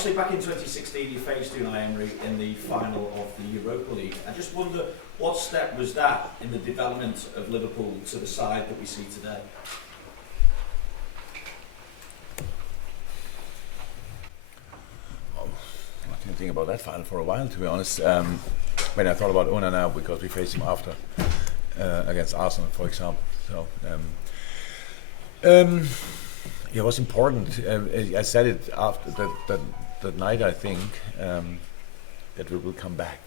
obviously back in 2016 you faced Unai Emery in the final of the Europa League. I just wonder, what step was that in the development of Liverpool to the side that we see today? I didn't think about that final for a while, to be honest. When I thought about Unai now, because we faced him after against Arsenal, for example. So it was important. I said it after that night. I think that we will come back,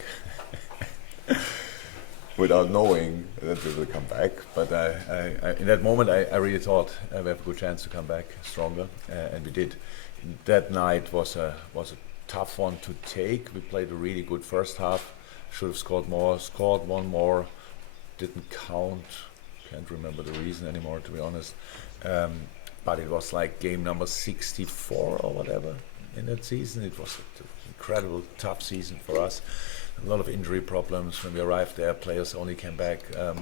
without knowing that we will come back. But I in that moment, I really thought we have a good chance to come back stronger, and we did. That night was a tough one to take. We played a really good first half. Should have scored more. Scored one more. Didn't count. Can't remember the reason anymore, to be honest. But it was like game number 64 or whatever in that season. It was an incredible, tough season for us. A lot of injury problems. When we arrived there, players only came back a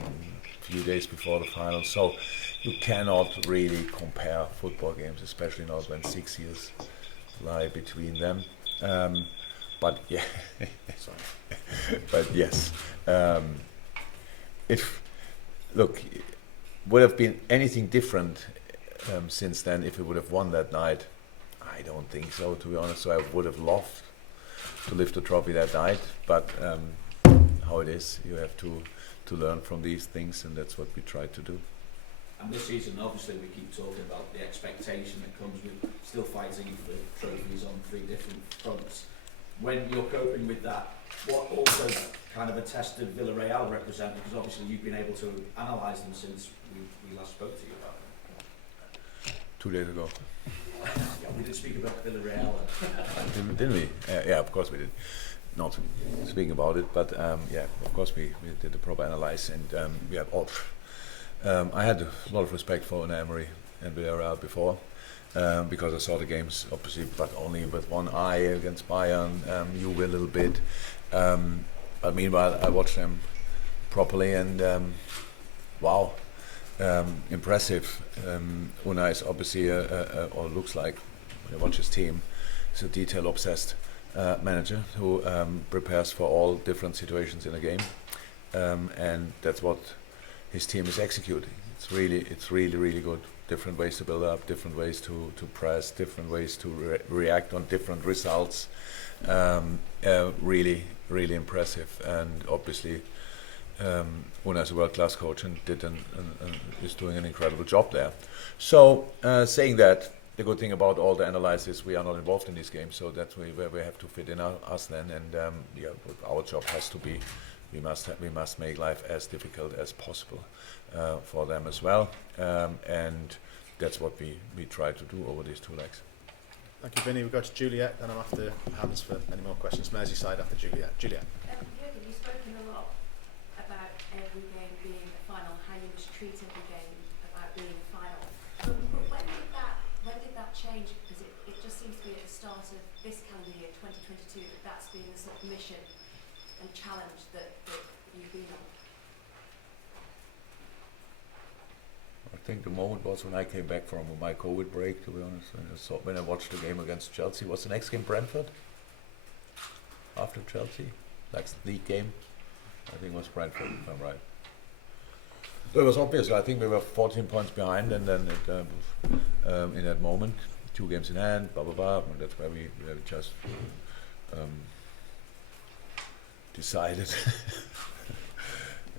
few days before the final. So you cannot really compare football games, especially not when 6 years lie between them. But yeah, but yes, if look, would have been anything different since then if we would have won that night? I don't think so, to be honest. So I would have loved to lift the trophy that night, but how it is, you have to learn from these things, and that's what we try to do. And this season, obviously, we keep talking about the expectation that comes with still fighting for trophies on 3 different fronts. When you're coping with that, what also kind of a test did Villarreal represent? Because obviously you've been able to analyse them since we last spoke to you about them. 2 days ago. Yeah, we did speak about Villarreal. Didn't we? Yeah, of course we did. Not speaking about it, but yeah, of course we did the proper analysis, and we have all. I had a lot of respect for Unai Emery and Villarreal before, because I saw the games, obviously, but only with one eye against Bayern. You were a little bit, but meanwhile I watched them properly, and wow, impressive. Unai is obviously, or looks like, when you watch his team, he's a detail-obsessed manager who prepares for all different situations in a game, and that's what his team is executing. It's really good. Different ways to build up, different ways to press, different ways to react on different results. Really impressive, and obviously Unai is a world-class coach and is doing an incredible job there. So saying that, the good thing about all the analysis, we are not involved in these games, so that's where we have to fit in us then, and yeah, our job has to be, we must make life as difficult as possible for them as well, and that's what we try to do over these 2 legs. Thank you, Vinny. We've got Juliet, then I'm after Hans for any more questions. Merseyside after Juliet. Juliet. Jurgen, you've spoken a lot about every game being a final, how you must treat every game about being a final. But when did that change? Because it just seems to be at the start of this calendar year, 2022, that's been the sort of mission and challenge that you've been on. I think the moment was when I came back from my COVID break, to be honest. When I watched the game against Chelsea. Was the next game Brentford? After Chelsea? Next league game? I think it was Brentford, if I'm right. So it was obvious. I think we were 14 points behind, and then in that moment, 2 games in hand, blah blah blah. And that's where we just decided,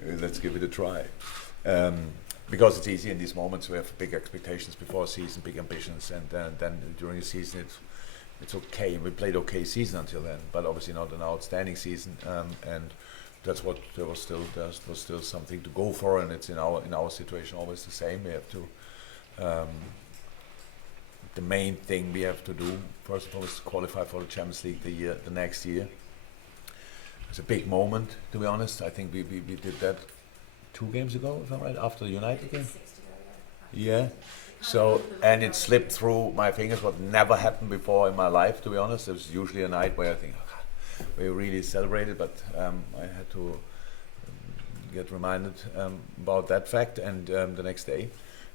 let's give it a try. Because it's easy in these moments. We have big expectations before a season, big ambitions, and then during the season it's okay. We played okay season until then, but obviously not an outstanding season. And that's what there was still something to go for, and it's in our situation always the same. We have to. The main thing we have to do first of all is to qualify for the Champions League the next year. It's a big moment, to be honest. I think we did that 2 games ago, if I'm right, after the United game. Yeah. So, and it slipped through my fingers, what never happened before in my life, to be honest. It was usually a night where I think, we really celebrated, but I had to get reminded about that fact, and the next day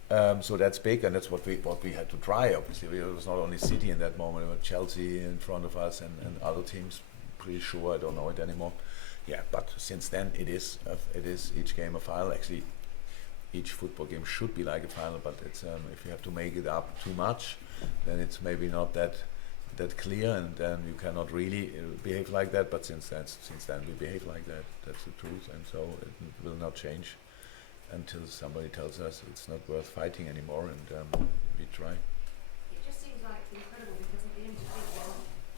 So that's big, and that's what we had to try. Obviously, it was not only City in that moment; it was Chelsea in front of us and other teams. Pretty sure I don't know it anymore. Yeah, but since then it is each game a final. Actually, each football game should be like a final, but it's if you have to make it up too much, then it's maybe not that clear, and then you cannot really behave like that. But since then we behave like that. That's the truth, and so it will not change until somebody tells us it's not worth fighting anymore, and we try. It just seems like incredible because at the end of the day,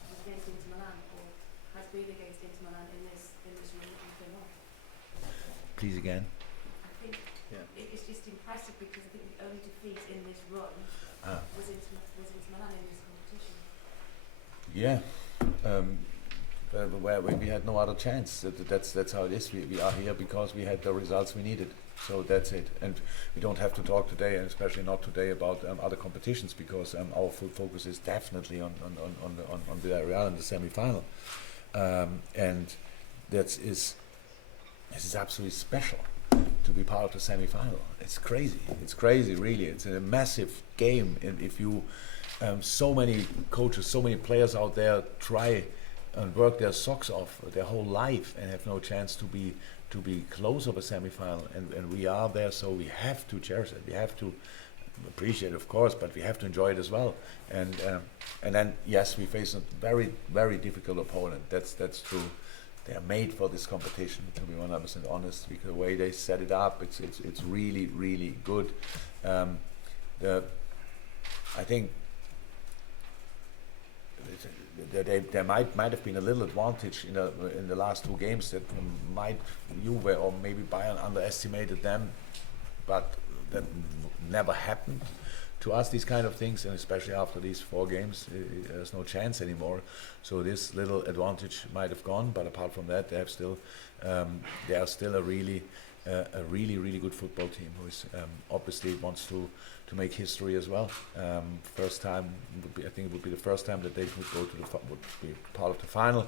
was against Inter Milan or has been against Inter Milan in this run that we've been on. Please again. I think it's just impressive because I think the only defeat in this run was Inter Milan in this competition. Yeah. Where we had no other chance. That's how it is. We are here because we had the results we needed. So that's it. And we don't have to talk today, and especially not today, about other competitions, because our full focus is definitely on Villarreal in the semi-final. And this is absolutely special to be part of the semi-final. It's crazy. It's crazy, really. It's a massive game. And if you, so many coaches, so many players out there try and work their socks off their whole life and have no chance to be close of a semi-final, and we are there, so we have to cherish it. We have to appreciate it, of course, but we have to enjoy it as well. And then yes, we face a very, very difficult opponent. That's true. They are made for this competition, to be 100% honest. Because the way they set it up, it's really, really good. I think there might have been a little advantage in the last two games that might Juve or maybe Bayern underestimated them, but that never happened to us, these kind of things, and especially after these 4 games, there's no chance anymore. So this little advantage might have gone, but apart from that, they are still a really good football team who is obviously wants to make history as well. First time I think it would be the first time that they would be part of the final,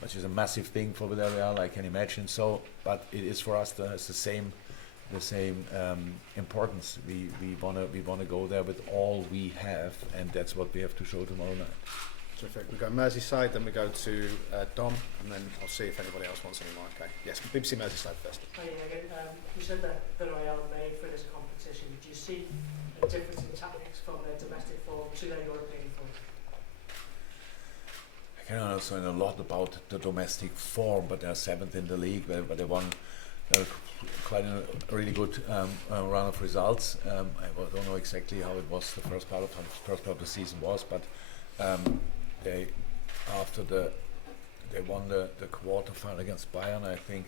which is a massive thing for Villarreal, I can imagine. So, but it is for us it's the same importance. We wanna go there with all we have, and that's what we have to show tomorrow night. Terrific. We go Merseyside, then we go to Dom, and then I'll see if anybody else wants any more. Okay. Yes, BBC Merseyside first. Hi, you said that Villarreal made for this competition. Do you see a difference in tactics from their domestic form to their European form? I cannot understand a lot about the domestic form, but they're 7th in the league, but they won quite a really good run of results. I don't know exactly how it was the first part of the season was, but they won the quarterfinal against Bayern, I think.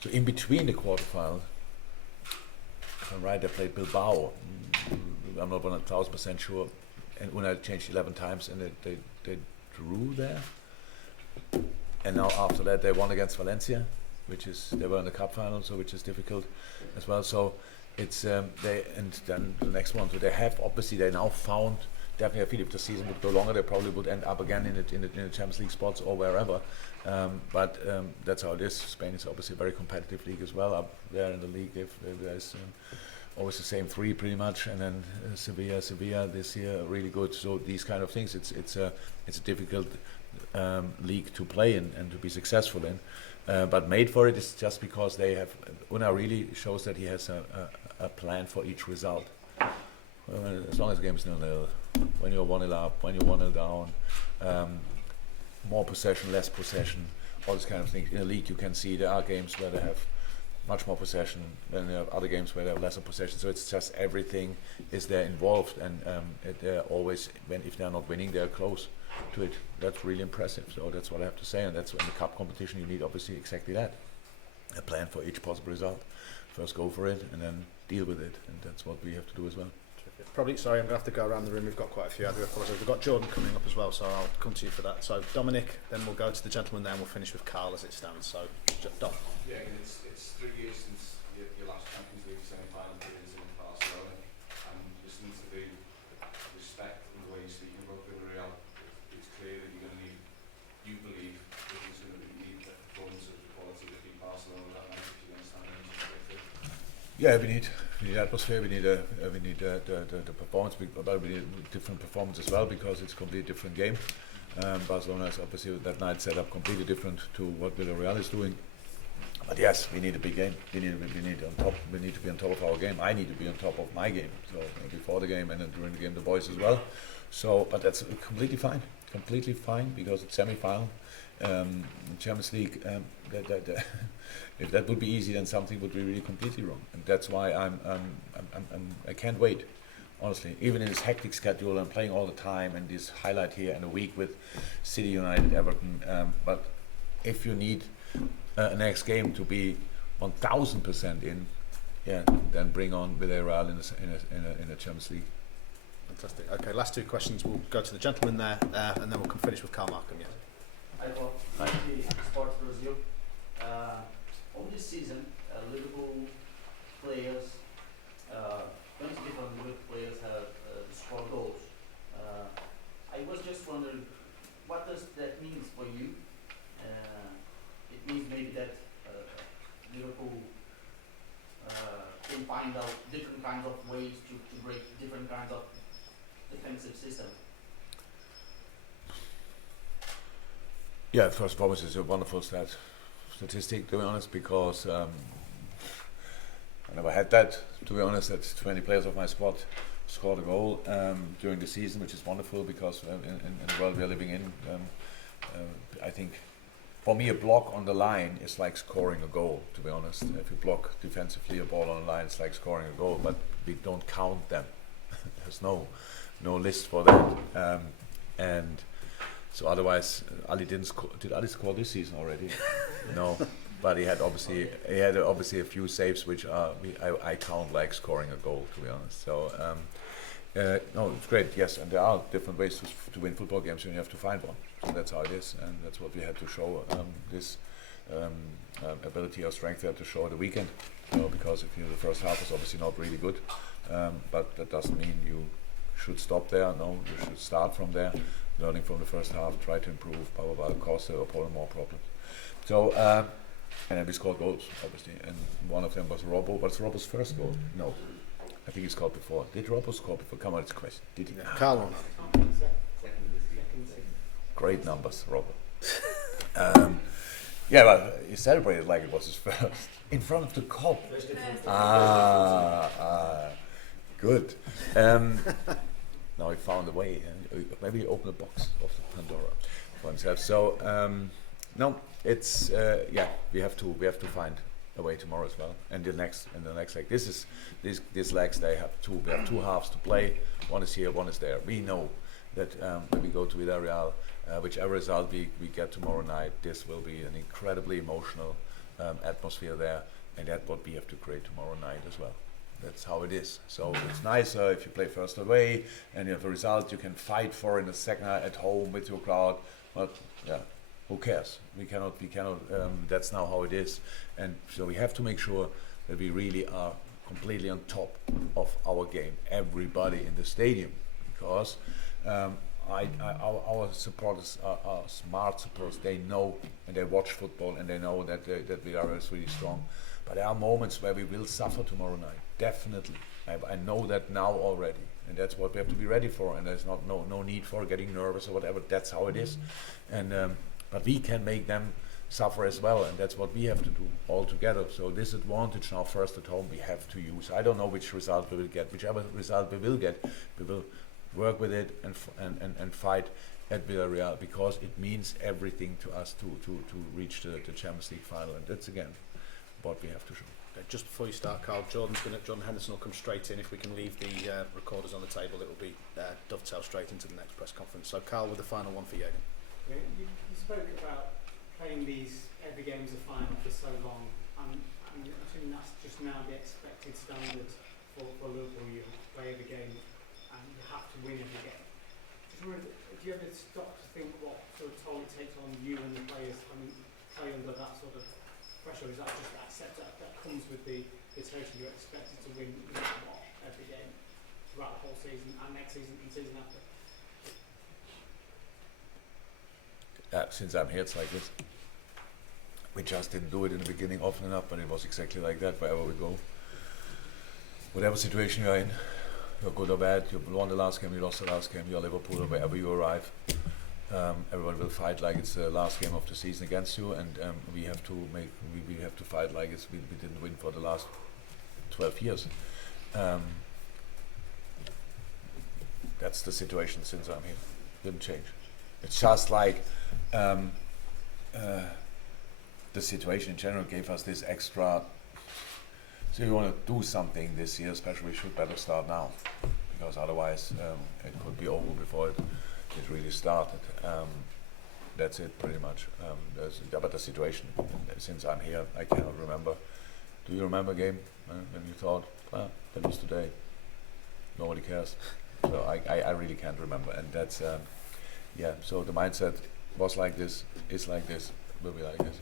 So in between the quarterfinal, if I'm right, they played Bilbao. I'm not 1,000% sure, and when I changed 11 times, and they drew there. And now after that, they won against Valencia, they were in the cup final, so which is difficult as well. So it's and then the next one. So they now found. Definitely, I feel if the season would go longer, they probably would end up again in the Champions League spots or wherever. But that's how it is. Spain is obviously a very competitive league as well. Up there in the league, there's always the same 3 pretty much, and then Sevilla this year really good. So these kind of things, it's a difficult league to play in and to be successful in. But made for it is just because they have. Unai really shows that he has a plan for each result. As long as the game is 0-0, when you're 1-0 up, when you're 1-0 down, more possession, less possession, all these kind of things. In the league, you can see there are games where they have much more possession, then there are other games where they have lesser possession. So it's just everything is there involved, and they're always, if they're not winning, they're close to it. That's really impressive. So that's what I have to say, and that's in the cup competition you need obviously exactly that, a plan for each possible result. First go for it, and then deal with it, and that's what we have to do as well. Probably, sorry, I'm going to have to go around the room. We've got quite a few. I do apologise. We've got Jordan coming up as well, so I'll come to you for that. So Dominic, then we'll go to the gentleman there, and we'll finish with Carl as it stands. So, Dom. Yeah, and it's 3 years since your last Champions League semi-final appearance in Barcelona, and listening to the respect and the way you're speaking about Villarreal, it's clear that you believe that there's going to be the performance of the quality that beat Barcelona that night if you're going to stand in. Yeah, we need we need atmosphere. We need the performance, but we need different performance as well because it's a completely different game. Barcelona is obviously that night set up completely different to what Villarreal is doing. But yes, we need a big game. We need on top. We need to be on top of our game. I need to be on top of my game. So before the game and then during the game, the boys as well. So, but that's completely fine because it's semi-final. Champions League. If that would be easy, then something would be really completely wrong. And that's why I can't wait. Honestly, even in this hectic schedule and playing all the time and this highlight here and a week with City, United, Everton. But if you need a next game to be 1000% in, then bring on Villarreal in a Champions League. Fantastic. Okay, last two questions. We'll go to the gentleman there, and then we'll finish with Carl Markham. Yeah. Hi, Bob. Sports Brazil. On this season, Liverpool players, 20 different Liverpool players have scored goals. I was just wondering, what does that mean for you? It means maybe that Liverpool can find out different kinds of ways to break different kinds of defensive system. Yeah, first promise is a wonderful statistic, to be honest, because I never had that, to be honest, that 20 players of my squad scored a goal during the season, which is wonderful because in the world we are living in, I think for me a block on the line is like scoring a goal, to be honest. If you block defensively a ball on the line, it's like scoring a goal, but we don't count them. There's no list for that. And so otherwise, Ali didn't score. Did Ali score this season already? No, but he had obviously a few saves which I count like scoring a goal, to be honest. So no, it's great. Yes, and there are different ways to win football games, and you have to find one. So that's how it is, and that's what we had to show this ability or strength we had to show at the weekend. Because if the first half is obviously not really good, but that doesn't mean you should stop there. No, you should start from there. Learning from the first half, try to improve, cause the opponent more problems. So, and then we scored goals, obviously, and one of them was Robbo. What's Robbo's first goal? No, I think he scored before. Did Robbo score before? Come on, it's a question. Did he? Carl. Great numbers, Robbo. Yeah, well, he celebrated like it was his first. In front of the cop. Good. Now he found a way, and maybe he opened a box of Pandora for himself. So no, it's we have to find a way tomorrow as well. And the next leg. These legs we have two halves to play. One is here, one is there. We know that when we go to Villarreal, whichever result we get tomorrow night, this will be an incredibly emotional atmosphere there, and that's what we have to create tomorrow night as well. That's how it is. So it's nicer if you play first away and you have a result you can fight for in the second at home with your crowd. But yeah, who cares? We cannot. That's now how it is. And so we have to make sure that we really are completely on top of our game. Everybody in the stadium, because our supporters are smart supporters. They know and they watch football and they know that we are really strong. But there are moments where we will suffer tomorrow night. Definitely, I know that now already, and that's what we have to be ready for. And there's no need for getting nervous or whatever. That's how it is, and but we can make them suffer as well, and that's what we have to do all together. So this advantage now, first at home, we have to use. I don't know which result we will get. Whichever result we will get, we will work with it and fight at Villarreal, because it means everything to us to reach the Champions League final, and that's again what we have to show. Just before you start, Carl, Jordan Henderson will come straight in. If we can leave the recorders on the table, it will be dovetail straight into the next press conference. So, Carl, with the final one for Jurgen. You spoke about playing every game as a final for so long. I'm assuming that's just now the expected standard for Liverpool. You play every game and you have to win every game. Just wondering, do you ever stop to think what sort of toll it takes on you and the players? Play under that sort of pressure? Is that just that setup that comes with the territory you're expected to win no matter what every game throughout the whole season and next season and season after? Since I'm here, it's like this. We just didn't do it in the beginning often enough, but it was exactly like that wherever we go. whatever situation you're in, you're good or bad, you won the last game, you lost the last game, you're Liverpool or wherever you arrive. Everyone will fight like it's the last game of the season against you, and we have to fight like we didn't win for the last 12 years. That's the situation since I'm here. Didn't change. It's just like the situation in general gave us this extra. So you want to do something this year, especially we should better start now, because otherwise it could be over before it really started. That's it pretty much. But the situation, since I'm here, I cannot remember. Do you remember a game when you thought, that was today? Nobody cares. So I really can't remember, and that's so the mindset was like this, is like this, will be like this.